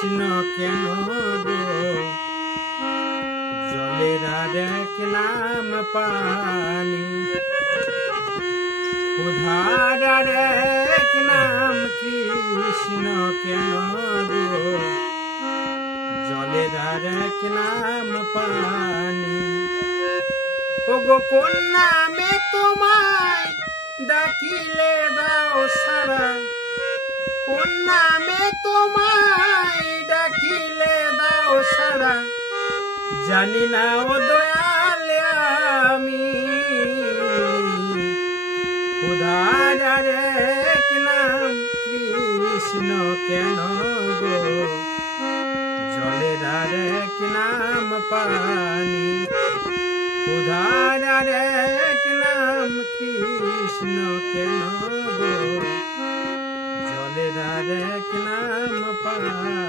কৃষ্ণ কেন গো জলের আর এক নাম পানি, ক্ষুধার আর এক নাম কৃষ্ণ কেন গো জলের আর এক নাম পানি। ওগো কোন নামে তোমায় ডাকিলে দাও সারা, কোন নামে তোমায় ডাকিলে দাও সারা, জানি না ও দয়াল আমি। ক্ষুধার আর এক নাম কৃষ্ণ কেন গো জলের আর এক নাম পানি, ক্ষুধার আর এক নাম কৃষ্ণ কেন গো জলের আর এক নাম পানি।